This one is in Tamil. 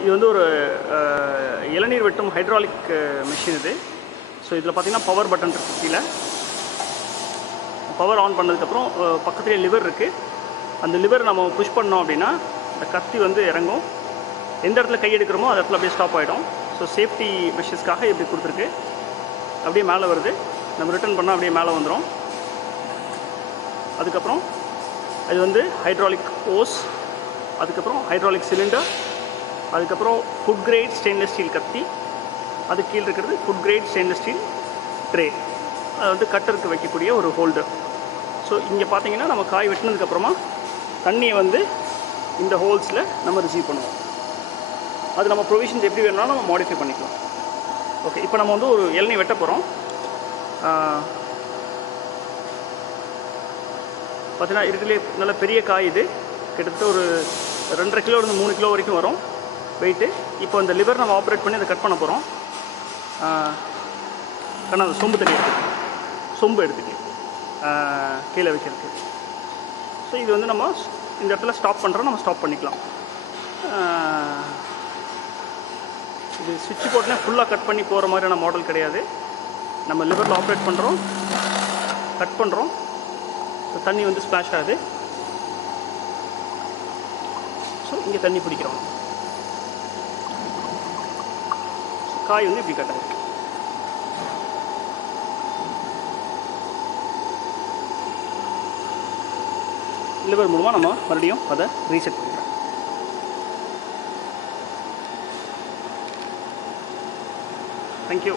இது வந்து ஒரு இளநீர் வெட்டும் ஹைட்ராலிக் மிஷின் இது. ஸோ இதில் பார்த்தீங்கன்னா பவர் பட்டன் இருக்குது. கீழே பவர் ஆன் பண்ணதுக்கப்புறம் பக்கத்துலேயே லிவர் இருக்குது. அந்த லிவர் நம்ம புஷ் பண்ணோம் அப்படின்னா இந்த கத்தி வந்து இறங்கும். எந்த இடத்துல கை எடுக்கிறோமோ அந்த இடத்துல அப்படியே ஸ்டாப் ஆகிடும். ஸோ சேஃப்டி மெஷர்ஸ்க்காக இப்படி கொடுத்துருக்கு. அப்படியே மேலே வருது. நம்ம ரிட்டர்ன் பண்ணால் அப்படியே மேலே வந்துடும். அதுக்கப்புறம் இது வந்து ஹைட்ராலிக் ஓஸ், அதுக்கப்புறம் ஹைட்ராலிக் சிலிண்டர், அதுக்கப்புறம் ஃபுட் கிரேட் ஸ்டெயின்லெஸ் ஸ்டீல் கத்தி, அது கீழே இருக்கிறது food grade stainless steel tray. அது வந்து கட்டருக்கு வைக்கக்கூடிய ஒரு ஹோல்டர். ஸோ இங்கே பார்த்தீங்கன்னா நம்ம காய் வெட்டினதுக்கப்புறமா தண்ணியை வந்து இந்த ஹோல்ஸில் நம்ம ரிசீவ் பண்ணுவோம். அது நம்ம ப்ரொவிஷன்ஸ் எப்படி வேணும்னாலும் நம்ம மாடிஃபை பண்ணிக்கலாம். ஓகே, இப்போ நம்ம வந்து ஒரு இளநீ வெட்ட போகிறோம். பார்த்தீங்கன்னா இருக்கிறதுலே நல்ல பெரிய காய் இது. கிட்டத்தட்ட ஒரு 2.5 கிலோலேருந்து 3 கிலோ வரைக்கும் வரும் வெயிட்டு. இப்போ இந்த லிவர் நம்ம ஆப்ரேட் பண்ணி அதை கட் பண்ண போகிறோம். ஆனால் அந்த சொம்பு எடுத்துக்கு கீழே வைக்கிறதுக்கு. ஸோ இது வந்து நம்ம இந்த இடத்துல ஸ்டாப் பண்ணுறோம். நம்ம ஸ்டாப் பண்ணிக்கலாம். இது சுவிட்ச் போட்டுனா ஃபுல்லாக கட் பண்ணி போகிற மாதிரியான மாடல் கிடையாது. நம்ம லிவரில் ஆப்ரேட் பண்ணுறோம், கட் பண்ணுறோம். ஸோ தண்ணி வந்து ஸ்ப்ளாஷ் ஆகுது. ஸோ இங்கே தண்ணி பிடிக்கிறோம். காய் வந்து இப்படி கட் ஆகிருக்கு. லிவர் மூலமாக நம்ம மறுபடியும் அதை ரீசெட் பண்ணிக்கிறோம். Thank you.